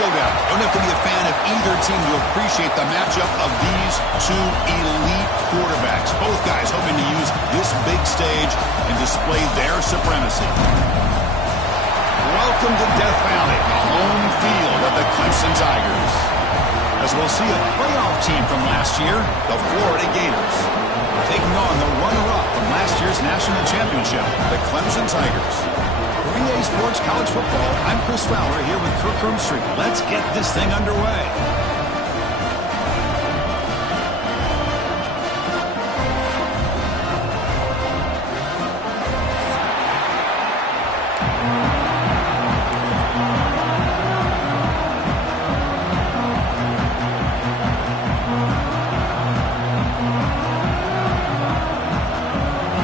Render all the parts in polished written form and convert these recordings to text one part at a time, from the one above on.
showdown. You don't have to be a fan of either team to appreciate the matchup of these two elite quarterbacks. Both guys hoping to use this big stage and display their supremacy. Welcome to Death Valley, the home field of the Clemson Tigers. As we'll see a playoff team from last year, the Florida Gators, taking on the runner-up from last year's national championship, the Clemson Tigers. 3A Sports College Football, I'm Chris Fowler here with Kirk Roomstreet. Let's get this thing underway.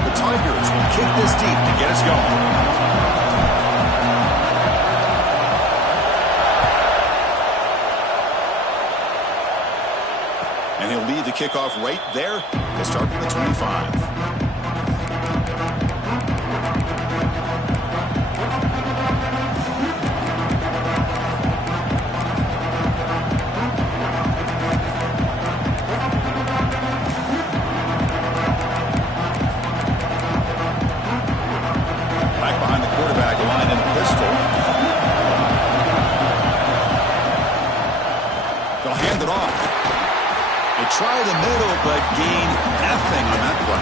The Tigers will kick this deep to get us going. And he'll lead the kickoff right there to start from the 25. Back behind the quarterback line in the pistol. They'll hand it off. They try the middle, but gain nothing on that play.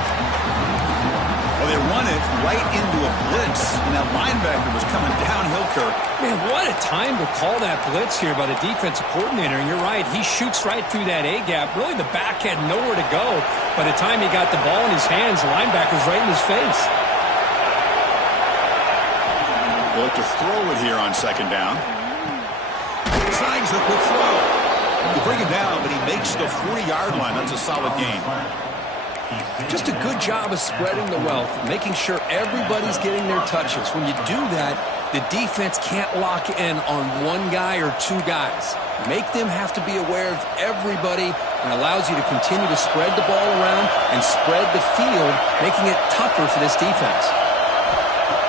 Well, they run it right into a blitz, and that linebacker was coming downhill, Kirk. Man, what a time to call that blitz here by the defensive coordinator. And you're right, he shoots right through that A-gap. Really, the back had nowhere to go. By the time he got the ball in his hands, the linebacker's right in his face. They'll look to throw it here on second down. Signs the quick throw. You bring him down, but he makes the 40-yard line. That's a solid gain. Just a good job of spreading the wealth, making sure everybody's getting their touches. When you do that, the defense can't lock in on one guy or two guys. Make them have to be aware of everybody, and allows you to continue to spread the ball around and spread the field, making it tougher for this defense.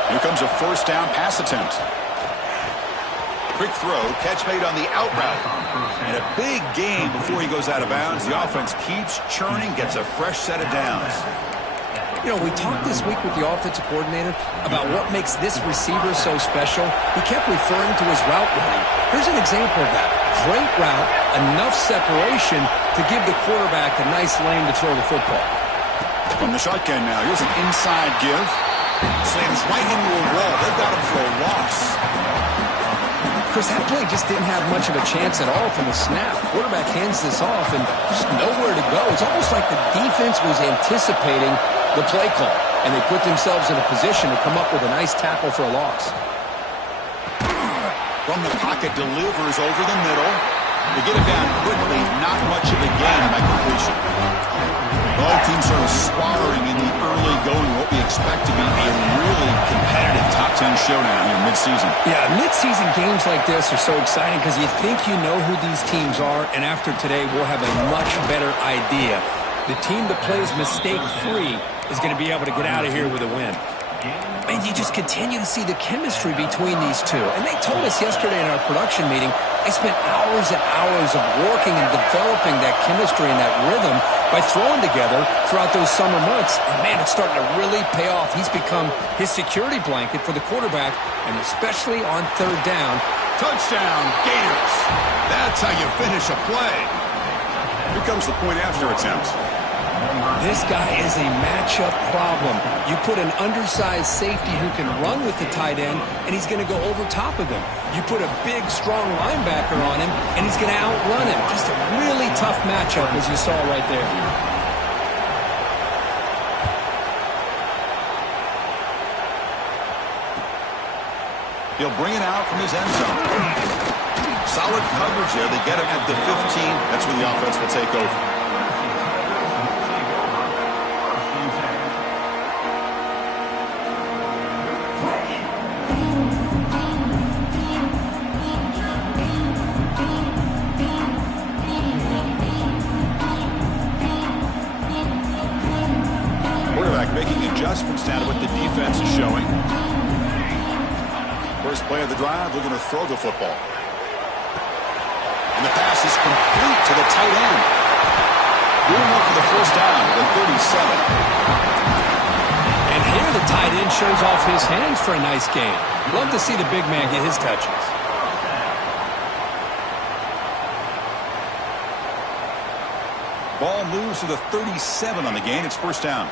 Here comes a first down pass attempt. Quick throw, catch made on the out route. And a big gain before he goes out of bounds. The offense keeps churning, gets a fresh set of downs. You know, we talked this week with the offensive coordinator about what makes this receiver so special. He kept referring to his route running. Here's an example of that. Great route, enough separation to give the quarterback a nice lane to throw the football. From the shotgun now, here's an inside give. Slams right into a wall. They've got him for a loss. Chris, that play just didn't have much of a chance at all from the snap. Quarterback hands this off and just nowhere to go. It's almost like the defense was anticipating the play call, and they put themselves in a position to come up with a nice tackle for a loss. From the pocket, delivers over the middle. They get it down quickly, not much of a gain on that completion. Both teams sort of swattering in the early going, what we expect to be a really competitive top 10 showdown here mid-season. Yeah, mid-season games like this are so exciting because you think you know who these teams are, and after today we'll have a much better idea. The team that plays mistake-free is going to be able to get out of here with a win. And you just continue to see the chemistry between these two. And they told us yesterday in our production meeting, they spent hours and hours of working and developing that chemistry and that rhythm by throwing together throughout those summer months. And, man, it's starting to really pay off. He's become his security blanket for the quarterback, and especially on third down. Touchdown, Gators. That's how you finish a play. Here comes the point after attempt. This guy is a matchup problem. You put an undersized safety who can run with the tight end, and he's going to go over top of him. You put a big, strong linebacker on him, and he's going to outrun him. Just a really tough matchup, as you saw right there. He'll bring it out from his end zone. Solid coverage there. They get him at the 15. That's where the offense will take over. Making adjustments now to what the defense is showing. First play of the drive, looking to throw the football. And the pass is complete to the tight end. Going up for the first down at the 37. And here the tight end shows off his hands for a nice gain. Love to see the big man get his touches. Ball moves to the 37 on the gain. It's first down.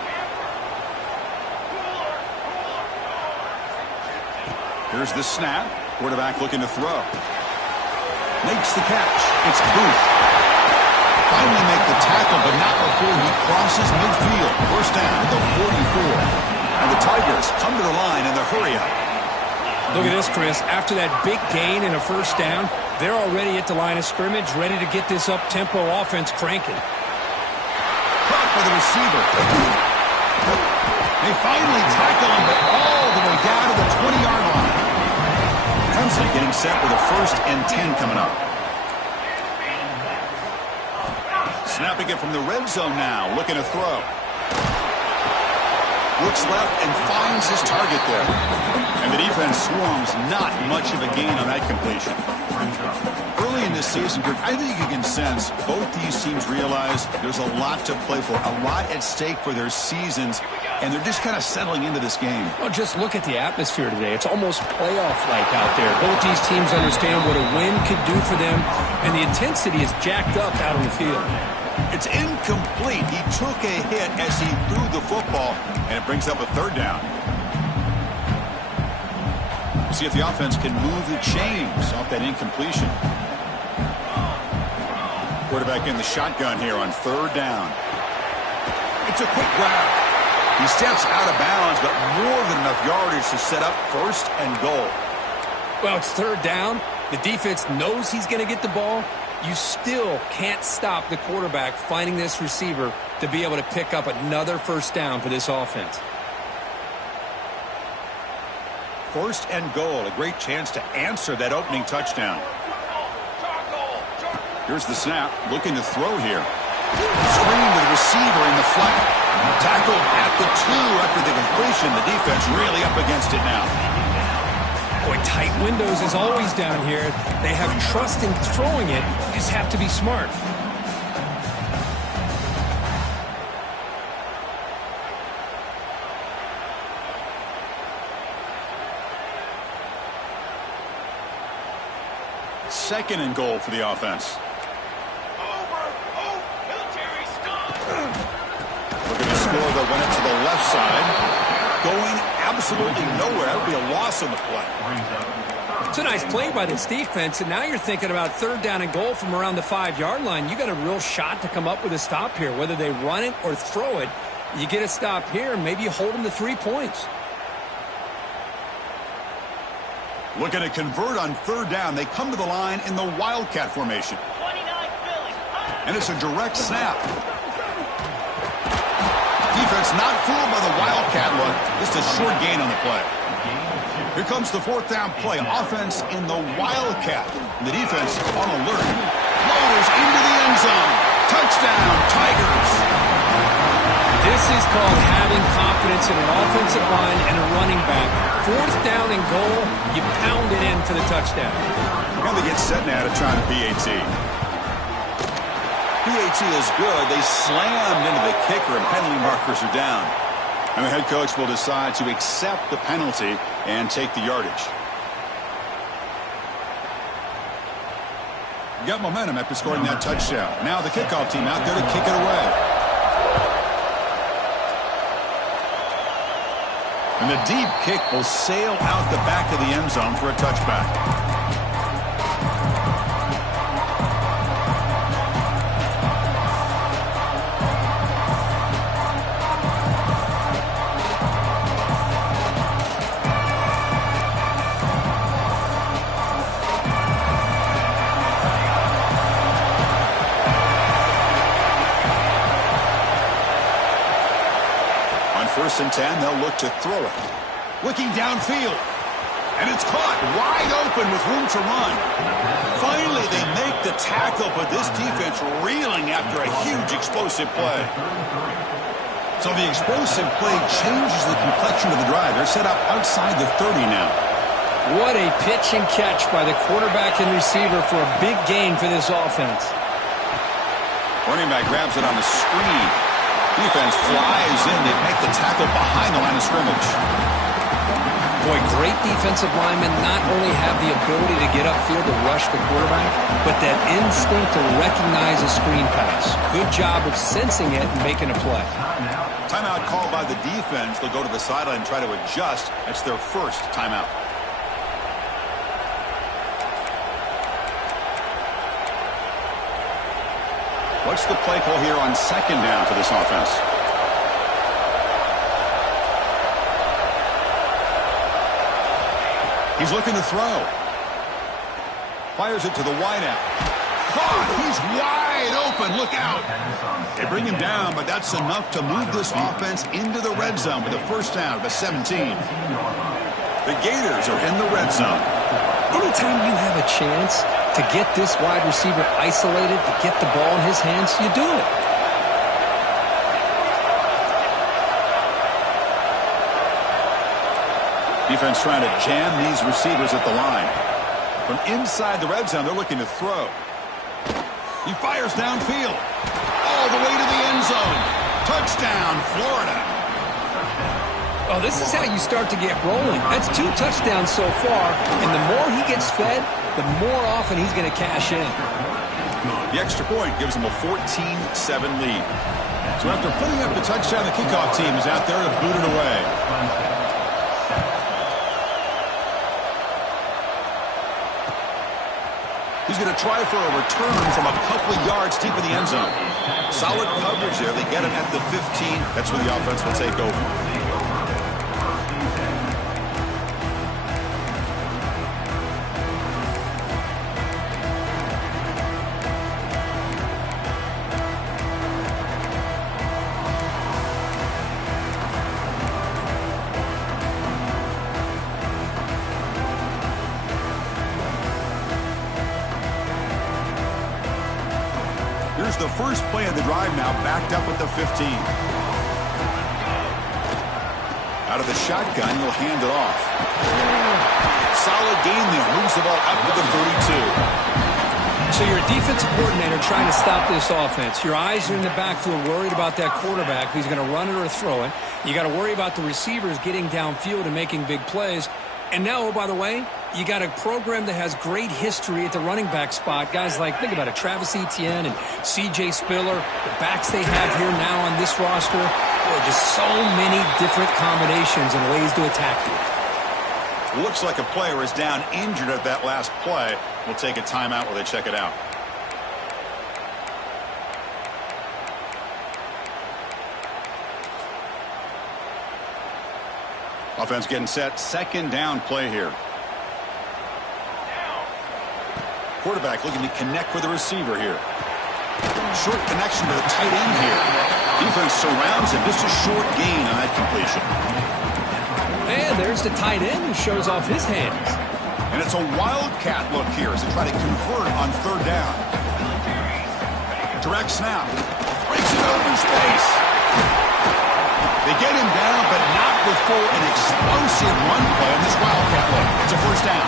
Here's the snap. Quarterback looking to throw. Makes the catch. It's Booth. Finally make the tackle, but not before he crosses midfield. First down at the 44. And the Tigers come to the line in the hurry-up. Look at this, Chris. After that big gain and a first down, they're already at the line of scrimmage, ready to get this up-tempo offense cranking. Caught for the receiver. They finally tackle him, but all the way down to the 20-yard line. Clemson getting set with a 1st and 10 coming up. Snapping it from the red zone now, looking to throw. Looks left and finds his target there. And the defense swarms, not much of a gain on that completion. Early in this season, Greg, I think you can sense both these teams realize there's a lot to play for, a lot at stake for their seasons, and they're just kind of settling into this game. Well, just look at the atmosphere today. It's almost playoff-like out there. Both these teams understand what a win could do for them, and the intensity is jacked up out on the field. It's incomplete. He took a hit as he threw the football, and it brings up a third down. See if the offense can move the chains off that incompletion. Quarterback in the shotgun here on third down. It's a quick grab. He steps out of bounds, but more than enough yardage to set up 1st and goal. Well, it's third down. The defense knows he's going to get the ball. You still can't stop the quarterback finding this receiver to be able to pick up another first down for this offense. 1st and goal, a great chance to answer that opening touchdown. Here's the snap, looking to throw here. Screen to the receiver in the flat. Tackled at the 2 after the completion. The defense really up against it now. Boy, tight windows is always down here. They have trust in throwing it. You just have to be smart. Second and goal for the offense. Looking to score, but went it to the left side. Going absolutely nowhere. That would be a loss on the play. It's a nice play by this defense, and now you're thinking about third down and goal from around the 5-yard line. You got a real shot to come up with a stop here. Whether they run it or throw it, you get a stop here, and maybe you hold them to 3 points. Looking to convert on third down. They come to the line in the Wildcat formation. And it's a direct snap. Defense not fooled by the Wildcat look. Just a short gain on the play. Here comes the fourth down play. Offense in the Wildcat. The defense on alert. Floaters into the end zone. Touchdown, Tigers. This is called having confidence in an offensive line and a running back. Fourth down and goal, you pound it in for the touchdown. And they get set now to try the PAT. PAT is good. They slammed into the kicker and penalty markers are down. And the head coach will decide to accept the penalty and take the yardage. Got momentum after scoring that touchdown. Now the kickoff team out there to kick it away. And the deep kick will sail out the back of the end zone for a touchback. First and 10, they'll look to throw it. Looking downfield. And it's caught wide open with room to run. Finally, they make the tackle, but this defense reeling after a huge explosive play. So the explosive play changes the complexion of the drive. They're set up outside the 30 now. What a pitch and catch by the quarterback and receiver for a big gain for this offense. Running back grabs it on the screen. Defense flies in. They make the tackle behind the line of scrimmage. Boy, great defensive linemen not only have the ability to get upfield to rush the quarterback, but that instinct to recognize a screen pass. Good job of sensing it and making a play. Timeout called by the defense. They'll go to the sideline and try to adjust. That's their first timeout. What's the play call here on second down for this offense? He's looking to throw. Fires it to the wideout. Caught! He's wide open. Look out. They bring him down, but that's enough to move this offense into the red zone with a first down at the 17. The Gators are in the red zone. Anytime you have a chance to get this wide receiver isolated, to get the ball in his hands, you do it. Defense trying to jam these receivers at the line. From inside the red zone, they're looking to throw. He fires downfield. All the way to the end zone. Touchdown, Florida. Oh, this is how you start to get rolling. That's 2 touchdowns so far, and the more he gets fed, the more often he's going to cash in. The extra point gives him a 14-7 lead. So after putting up the touchdown, the kickoff team is out there to boot it away. He's going to try for a return from a couple of yards deep in the end zone. Solid coverage there. They get him at the 15. That's where the offense will take over. Here's the first play of the drive now, backed up at the 15. Out of the shotgun, he'll hand it off. Solid gain there, moves the ball up to the 32. So you're a defensive coordinator trying to stop this offense. Your eyes are in the backfield worried about that quarterback who's going to run it or throw it. You got to worry about the receivers getting downfield and making big plays. And now, oh, by the way, You got a program that has great history at the running back spot. Guys like, think about it, Travis Etienne and C.J. Spiller, the backs they have here now on this roster. Boy, just so many different combinations and ways to attack you. Looks like a player is down injured at that last play. We'll take a timeout while they check it out. Offense getting set. Second down play here. Quarterback looking to connect with the receiver here. Short connection to the tight end here. Defense surrounds him. Just a short gain on that completion. And there's the tight end who shows off his hands. And it's a wildcat look here as they try to convert on third down. Direct snap. Breaks it open space. They get him down, but not before an explosive run play on this wildcat look. It's a first down.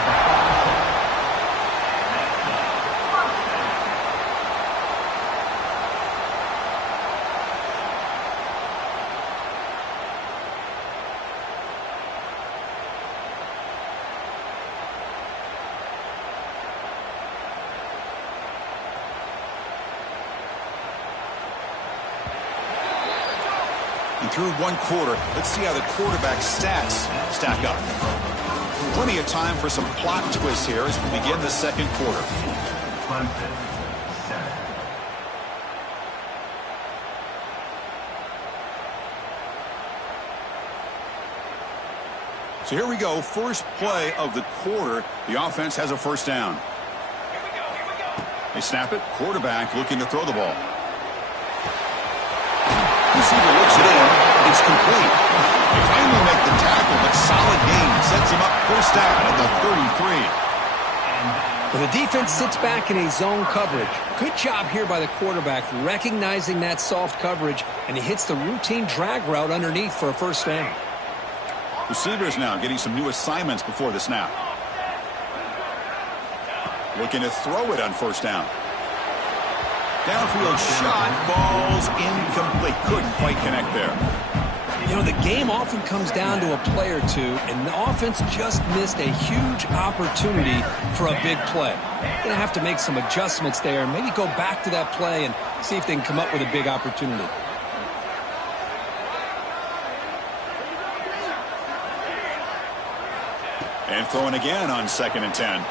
And through one quarter, let's see how the quarterback's stats stack up. Plenty of time for some plot twists here as we begin the second quarter. So here we go. First play of the quarter. The offense has a first down. They snap it. Quarterback looking to throw the ball. Receiver looks it in. It's complete. They finally make the tackle, but solid gain sets him up first down at the 33. Well, the defense sits back in a zone coverage. Good job here by the quarterback recognizing that soft coverage, and he hits the routine drag route underneath for a first down. Receivers now getting some new assignments before the snap. Looking to throw it on first down. Downfield shot falls incomplete. Couldn't quite connect there. You know, the game often comes down to a play or two, and the offense just missed a huge opportunity for a big play. Going to have to make some adjustments there and maybe go back to that play and see if they can come up with a big opportunity. And throwing again on 2nd and 10.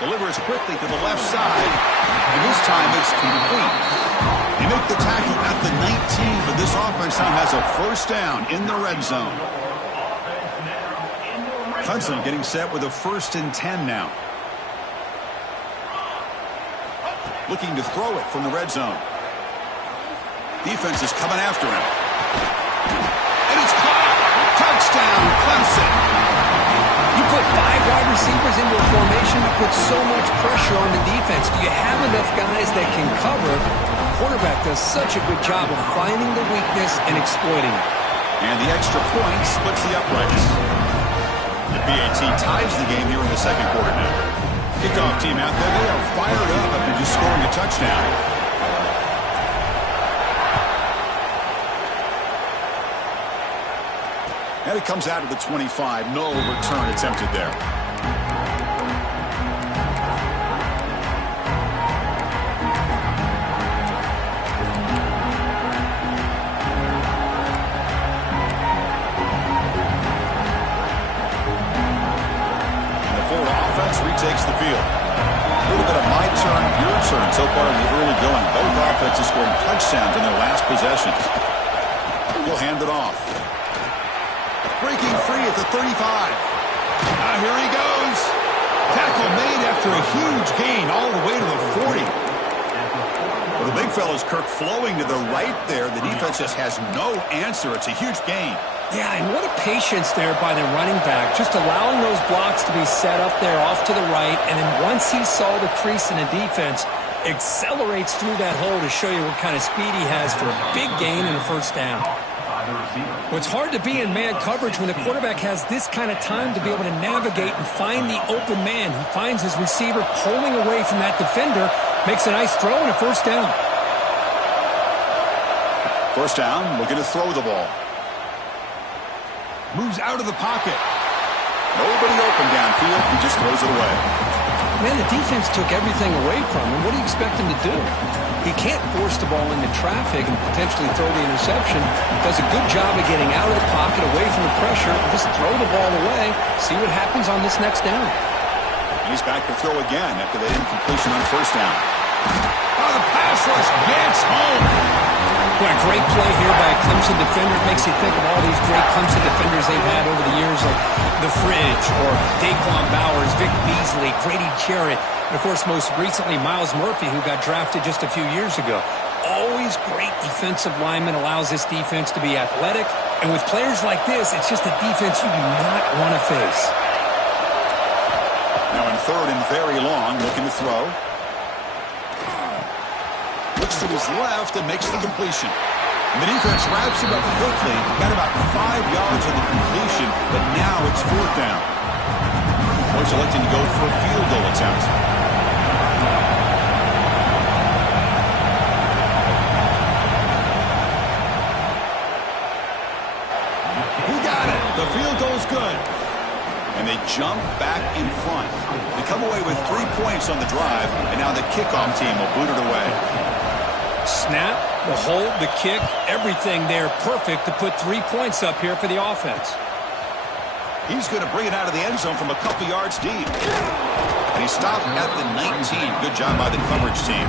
Delivers quickly to the left side, and this time it's complete. They make the tackle at the 19, but this offense now has a first down in the red zone. Hudson getting set with a 1st and 10 now. Looking to throw it from the red zone. Defense is coming after him. And it's caught! Touchdown, Clemson! You put 5 wide receivers into a formation that puts so much pressure on the defense. Do you have enough guys that can cover? The quarterback does such a good job of finding the weakness and exploiting it. And the extra point splits the uprights. The BAT ties the game here in the second quarter now. Kickoff team out there, they are fired up after just scoring a touchdown. And it comes out of the 25. No return attempted there. And the Florida offense retakes the field. A little bit of my turn, your turn so far in the early going. Both offenses scoring touchdowns in their last possessions. We'll hand it off. Breaking free at the 35. Now here he goes. Tackle made after a huge gain all the way to the 40. Well, the big fella's Kirk flowing to the right there. The defense just has no answer. It's a huge gain. Yeah, and what a patience there by the running back. Just allowing those blocks to be set up there off to the right. And then once he saw the crease in the defense, accelerates through that hole to show you what kind of speed he has for a big gain and a first down. Well, it's hard to be in man coverage when the quarterback has this kind of time to be able to navigate and find the open man. He finds his receiver pulling away from that defender, makes a nice throw and a first down. First down, looking to throw the ball. Moves out of the pocket. Nobody open downfield. He just throws it away. Man, the defense took everything away from him. What do you expect him to do? He can't force the ball into traffic and potentially throw the interception. Does a good job of getting out of the pocket, away from the pressure, just throw the ball away, see what happens on this next down. He's back to throw again after the incompletion on first down. Oh, the pass rush gets home. Boy, a great play here by a Clemson defender. It makes you think of all these great Clemson defenders they've had over the years, like The Fridge or Daquan Bowers, Vic Beasley, Grady Jarrett, and, of course, most recently, Miles Murphy, who got drafted just a few years ago. Always great defensive lineman, allows this defense to be athletic. And with players like this, it's just a defense you do not want to face. Now in third and very long, looking to throw. Looks to his left and makes the completion. And the defense wraps him up quickly. Got about 5 yards of the completion, but now it's fourth down. Boys electing to go for a field goal attempt. Who got it? The field goal's good. And they jump back in front. They come away with 3 points on the drive, and now the kickoff team will boot it away. Snap, the hold, the kick, everything there perfect to put 3 points up here for the offense. He's going to bring it out of the end zone from a couple yards deep. And he stopped at the 19. Good job by the coverage team.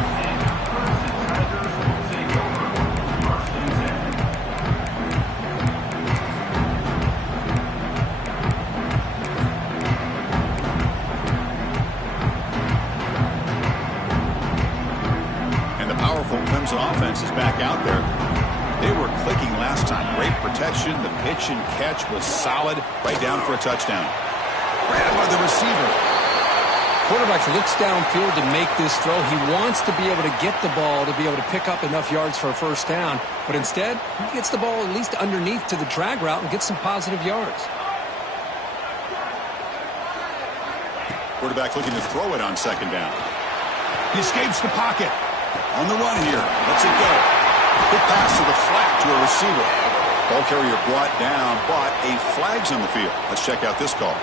Clemson offense is back out there. They were clicking last time. Great protection. The pitch and catch was solid. Right down for a touchdown. Grabbed by the receiver. Quarterback looks downfield to make this throw. He wants to be able to get the ball to be able to pick up enough yards for a first down. But instead, he gets the ball at least underneath to the drag route and gets some positive yards. Quarterback looking to throw it on second down. He escapes the pocket. On the run here. Lets it go. Quick pass to the flat to a receiver. Ball carrier brought down, but a flag's on the field. Let's check out this call.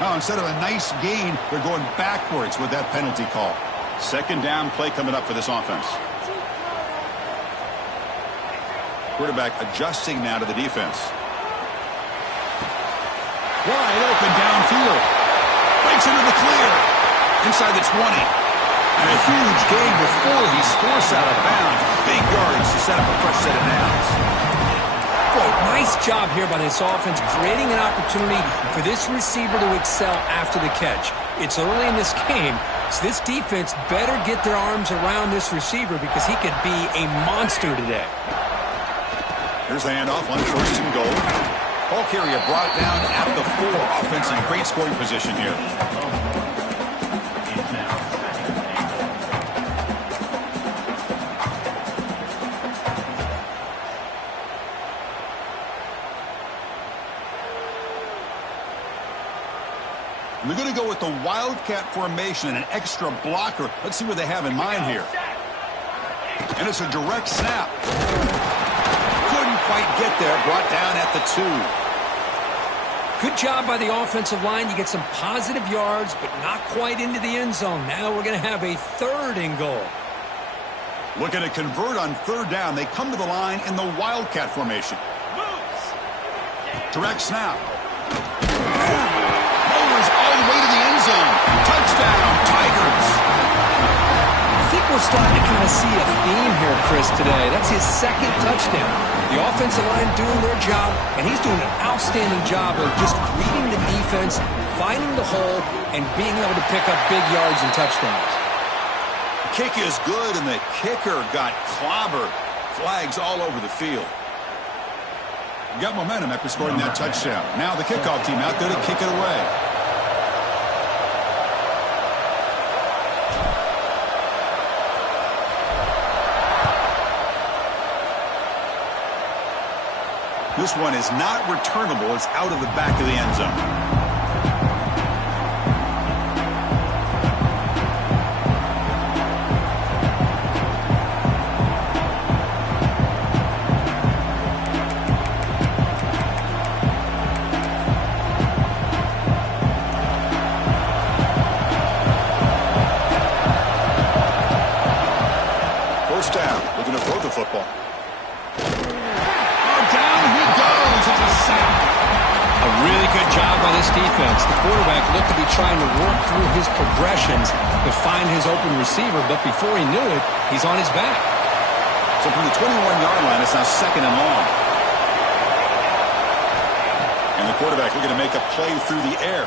Now, instead of a nice gain, they're going backwards with that penalty call. Second down play coming up for this offense. Quarterback adjusting now to the defense. Wide open downfield. Breaks into the clear. Inside the 20. And a huge gain before he's forced out of bounds. Big yardage to set up a fresh set of downs. Boy, nice job here by this offense, creating an opportunity for this receiver to excel after the catch. It's early in this game, so this defense better get their arms around this receiver because he could be a monster today. Here's the handoff on first and goal. Ball carrier brought down at the 4. Offense in great scoring position here. They're going to go with the wildcat formation and an extra blocker. Let's see what they have in mind here. And it's a direct snap. Couldn't quite get there. Brought down at the 2. Good job by the offensive line. You get some positive yards, but not quite into the end zone. Now we're going to have a third and goal. Looking to convert on third down. They come to the line in the wildcat formation. Direct snap. All the way to the end zone. Touchdown, Tigers. I think we're starting to kind of see a theme here, Chris, today. That's his second touchdown. The offensive line doing their job, and he's doing an outstanding job of just reading the defense, finding the hole, and being able to pick up big yards and touchdowns. Kick is good, and the kicker got clobbered. Flags all over the field. Got momentum after scoring that touchdown. Now the kickoff team out there to kick it away. This one is not returnable. It's out of the back of the end zone. by this defense. The quarterback looked to be trying to work through his progressions to find his open receiver, but before he knew it, he's on his back. So from the 21-yard line, it's now 2nd and long. And the quarterback looking to make a play through the air.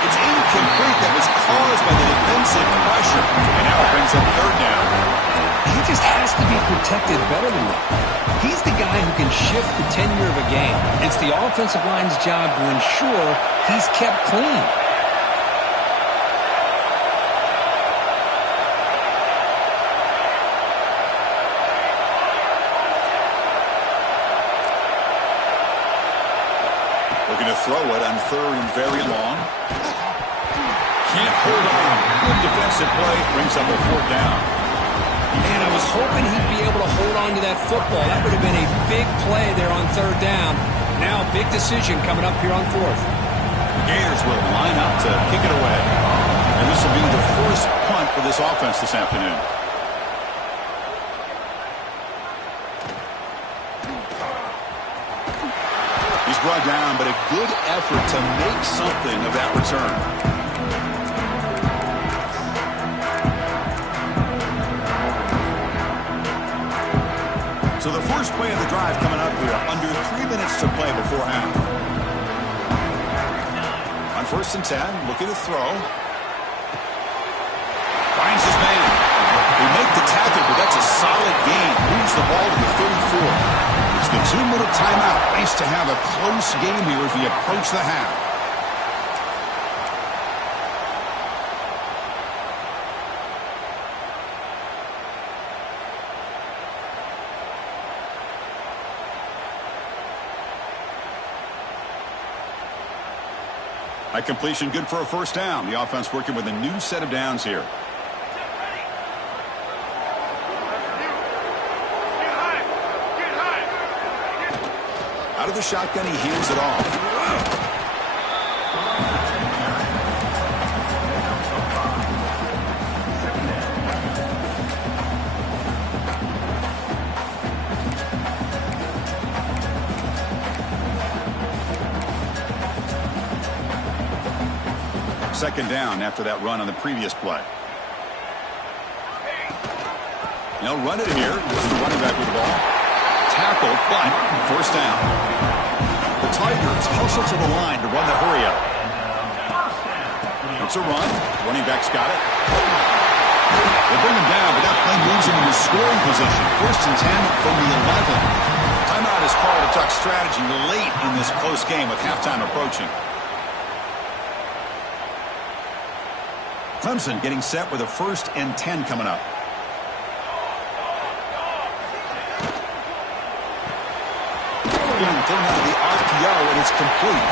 It's incomplete. That was caused by the defensive pressure. And now it brings up 3rd down. He just has to be protected better than that. He's the guy who can shift the tenure of a game. It's the offensive line's job to ensure he's kept clean. Looking to throw it on 3rd and very long. Can't hold on. Good defensive play. Brings up a 4th down. Man, I was hoping he'd be able to hold on to that football. That would have been a big play there on 3rd down. Now a big decision coming up here on 4th. The Gators will line up to kick it away. And this will be the first punt for this offense this afternoon. He's brought down, but a good effort to make something of that return. So the first play of the drive coming up here, under 3 minutes to play before half. On 1st and 10, looking to throw. Finds his man. They make the tackle, but that's a solid gain. Moves the ball to the 34. It's the 2-minute timeout. Nice to have a close game here as we approach the half. That completion good for a 1st down. The offense working with a new set of downs here. Out of the shotgun, he heels it off. Second down after that run on the previous play. They'll run it here. This is the running back with the ball. Tackled, but 1st down. The Tigers hustle to the line to run the hurry up. It's a run. Running back's got it. They bring him down, but that play moves him into scoring position. 1st and 10 from the 11. Timeout is called to talk strategy late in this close game with halftime approaching. Clemson getting set with a 1st and 10 coming up. Thrown out of the RPO, and it's complete.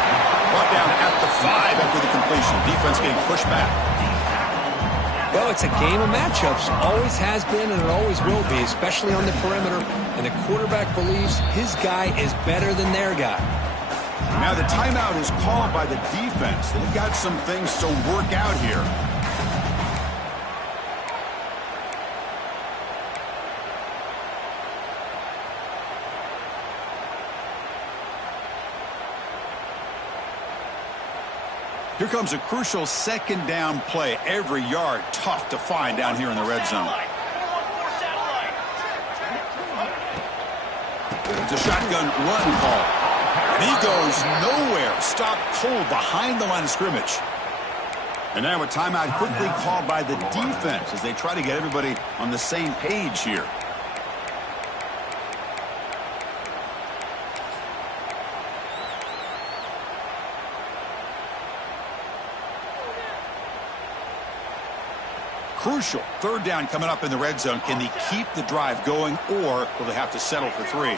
Brought down at the 5 after the completion. Defense getting pushed back. Well, it's a game of matchups. Always has been, and it always will be, especially on the perimeter. And the quarterback believes his guy is better than their guy. Now the timeout is called by the defense. They've got some things to work out here. Here comes a crucial 2nd down play. Every yard tough to find down here in the red zone. It's a shotgun run call. And he goes nowhere. Stopped cold behind the line of scrimmage. And now a timeout quickly called by the defense as they try to get everybody on the same page here. Crucial 3rd down coming up in the red zone. Can they keep the drive going, or will they have to settle for 3?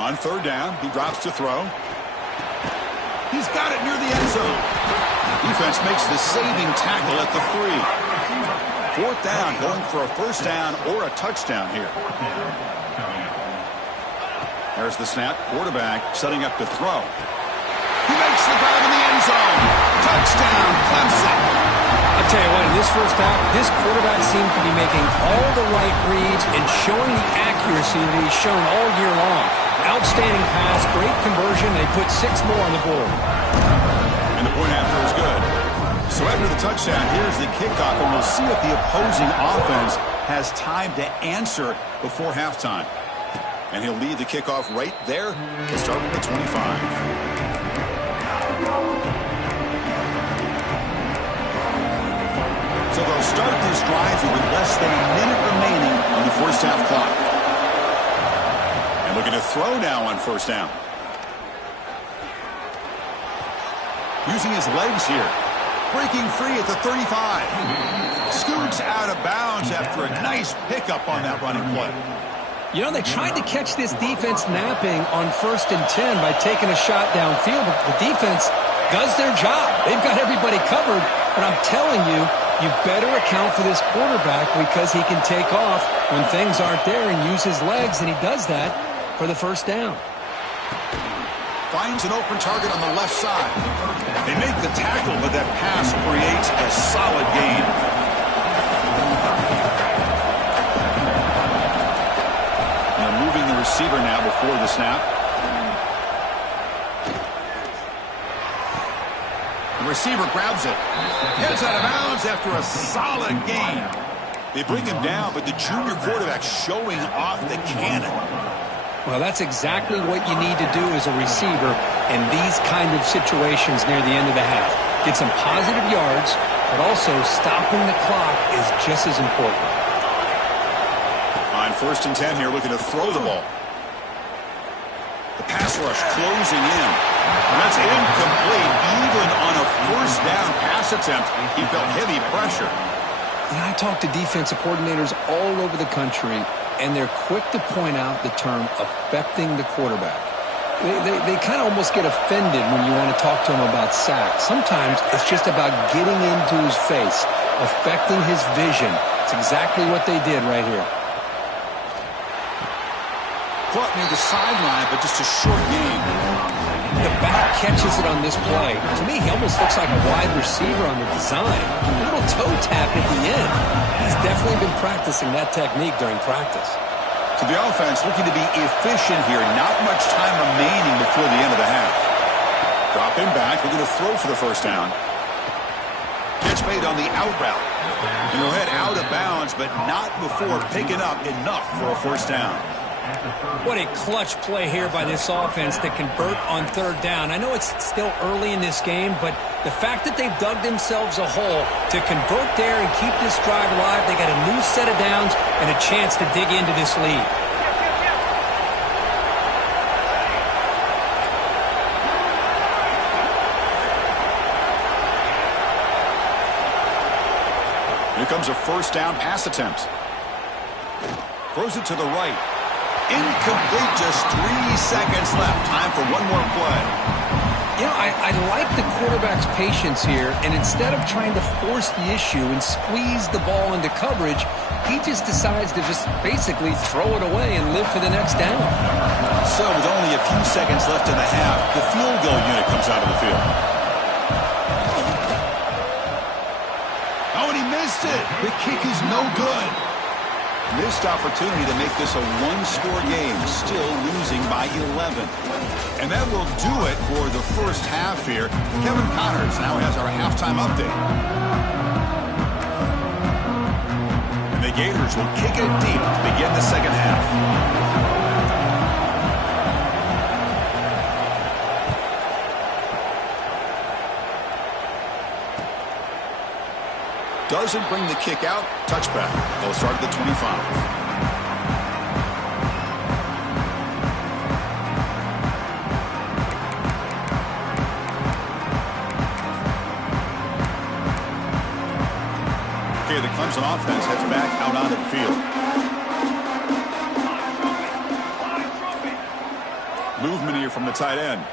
On 3rd down, he drops to throw. He's got it near the end zone. Defense makes the saving tackle at the 3. 4th down, going for a 1st down or a touchdown here. There's the snap. Quarterback setting up to throw. He makes the grab in the end zone. Touchdown, Clemson. I'll tell you what, in this first half, this quarterback seems to be making all the right reads and showing the accuracy that he's shown all year long. Outstanding pass, great conversion. They put 6 more on the board. And the point after is good. So after the touchdown, here's the kickoff, and we'll see if the opposing offense has time to answer before halftime. And he'll lead the kickoff right there. He'll start with the 25. So they'll start this drive with less than a minute remaining on the first half clock. And looking to throw now on first down. Using his legs here. Breaking free at the 35. Scoots out of bounds after a nice pickup on that running play. You know, they tried to catch this defense napping on 1st and 10 by taking a shot downfield, but the defense does their job. They've got everybody covered, but I'm telling you, you better account for this quarterback because he can take off when things aren't there and use his legs, and he does that for the first down. Finds an open target on the left side. They make the tackle, but that pass creates a solid gain. Now moving the receiver now before the snap. The receiver grabs it. Heads out of bounds after a solid gain. They bring him down, but the junior quarterback showing off the cannon. Well, that's exactly what you need to do as a receiver in these kind of situations near the end of the half. Get some positive yards, but also stopping the clock is just as important. On 1st and 10 here, looking to throw the ball. The pass rush closing in. And that's incomplete. Even on a first down pass attempt, he felt heavy pressure. And I talk to defensive coordinators all over the country, and they're quick to point out the term affecting the quarterback. They kind of almost get offended when you want to talk to them about sacks. Sometimes it's just about getting into his face, affecting his vision. It's exactly what they did right here. Caught near the sideline, but just a short gain. The back catches it on this play. To me, he almost looks like a wide receiver on the design. A little toe tap at the end. He's definitely been practicing that technique during practice. So the offense looking to be efficient here. Not much time remaining before the end of the half. Drop him back. We're going to throw for the first down. Catch made on the out route. And he'll head out of bounds, but not before picking up enough for a first down. What a clutch play here by this offense to convert on 3rd down. I know it's still early in this game, but the fact that they've dug themselves a hole to convert there and keep this drive alive, they got a new set of downs and a chance to dig into this lead. Here comes a first down pass attempt. Throws it to the right. Incomplete, just 3 seconds left. Time for one more play. You know, I like the quarterback's patience here, and instead of trying to force the issue and squeeze the ball into coverage, he just decides to just basically throw it away and live for the next down. So with only a few seconds left in the half, the field goal unit comes out of the field. Oh, and he missed it. The kick is no good. Missed opportunity to make this a one-score game, still losing by 11. And that will do it for the first half here. Kevin Connors now has our halftime update. And the Gators will kick it deep to begin the second half. Doesn't bring the kick out. Touchback. They'll start at the 25. Okay, the Clemson offense heads back out onto the field. Movement here from the tight end.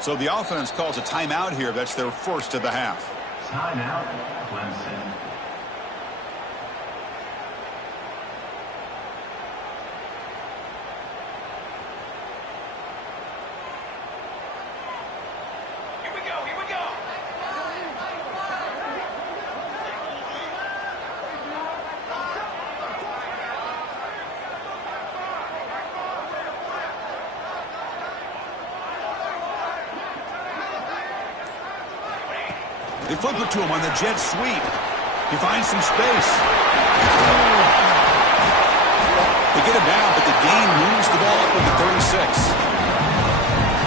So the offense calls a timeout here. That's their first of the half. Timeout, Clemson. Here we go, here we go. They flip it to him on the jet sweep. He finds some space. They get him down, but the gain moves the ball up with the 36.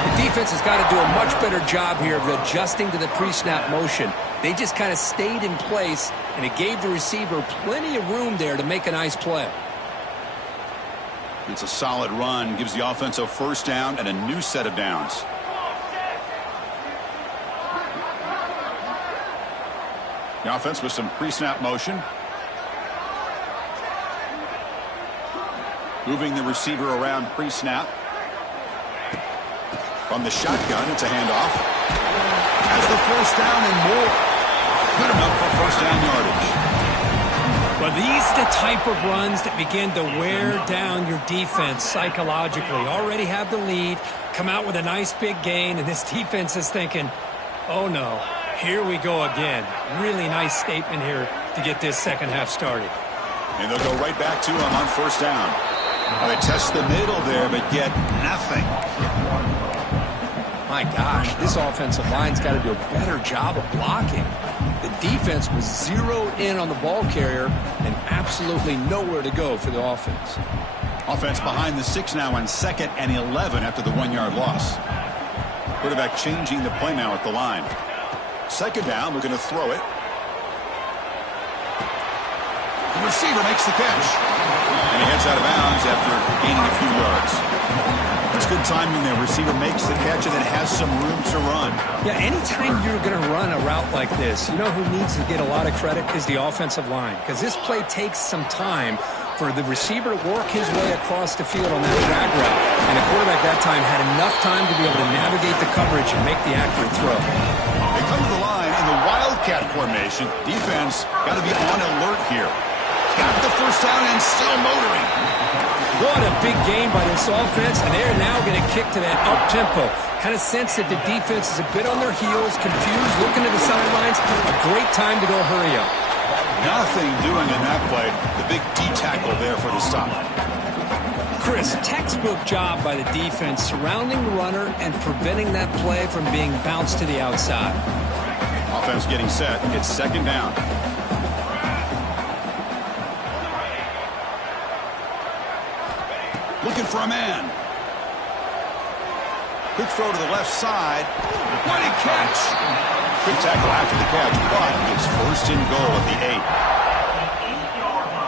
The defense has got to do a much better job here of adjusting to the pre-snap motion. They just kind of stayed in place, and it gave the receiver plenty of room there to make a nice play. It's a solid run, gives the offense a first down and a new set of downs. The offense with some pre-snap motion. Moving the receiver around pre-snap. From the shotgun, it's a handoff. Has the first down and more. Good enough for first down yardage. Well, these are the type of runs that begin to wear down your defense psychologically. Already have the lead, come out with a nice big gain, and this defense is thinking, oh no, here we go again. Really nice statement here to get this second half started. And they'll go right back to him on first down. Well, they test the middle there, but get nothing. My gosh, this offensive line's got to do a better job of blocking. The defense was zeroed in on the ball carrier and absolutely nowhere to go for the offense. Offense behind the 6 now on 2nd and 11 after the 1-yard loss. Quarterback changing the play now at the line. Second down, we're going to throw it. The receiver makes the catch. And he heads out of bounds after gaining a few yards. That's good timing there. Receiver makes the catch and then has some room to run. Yeah, anytime you're going to run a route like this, you know who needs to get a lot of credit is the offensive line. Because this play takes some time for the receiver to work his way across the field on that drag route. And the quarterback that time had enough time to be able to navigate the coverage and make the accurate throw. They come to the line in the Wildcat formation. Defense got to be on alert here. Got the first down and still motoring. What a big game by this offense, and they're now going to kick to that up-tempo. Kind of sense that the defense is a bit on their heels, confused, looking to the sidelines. A great time to go hurry up. Nothing doing in that play. The big D tackle there for the stop. Chris, textbook job by the defense surrounding the runner and preventing that play from being bounced to the outside. Offense getting set. It's second down. Looking for a man. Quick throw to the left side. What a catch. Quick tackle after the catch, but it's first and goal at the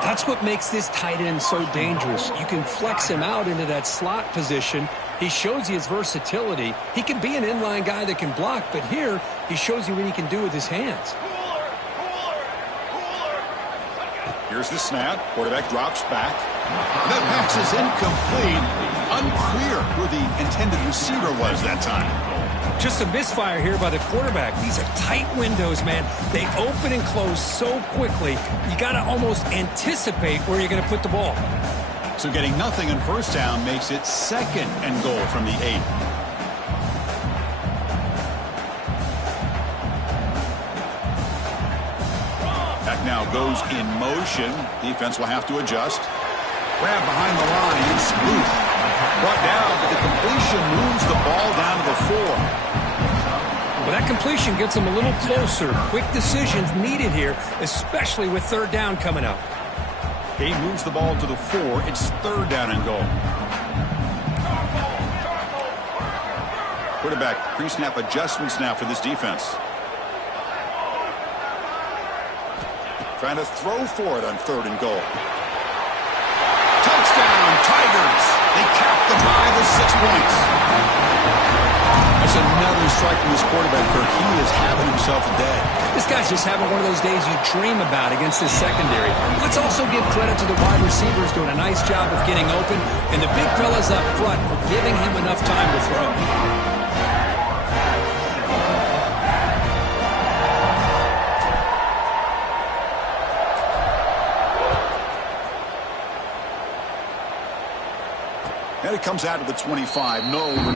8. That's what makes this tight end so dangerous. You can flex him out into that slot position. He shows you his versatility. He can be an inline guy that can block, but here he shows you what he can do with his hands. Here's the snap. Quarterback drops back. That pass is incomplete. Unclear who the intended receiver was that time. Just a misfire here by the quarterback. These are tight windows, man. They open and close so quickly. You got to almost anticipate where you're going to put the ball. So getting nothing on first down makes it second and goal from the 8. Now goes in motion. Defense will have to adjust. Grab behind the line. It's smooth. Brought down, but the completion moves the ball down to the 4. Well, that completion gets them a little closer. Quick decisions needed here, especially with third down coming up. He moves the ball to the 4. It's third down and goal. Quarterback pre-snap adjustments now for this defense. Trying to throw for it on third and goal. Touchdown, Tigers! They cap the drive with 6 points. That's another strike from this quarterback, Kirk. He is having himself a day. This guy's just having one of those days you dream about against this secondary. Let's also give credit to the wide receivers doing a nice job of getting open, and the big fellas up front for giving him enough time to throw. And it comes out of the 25. No.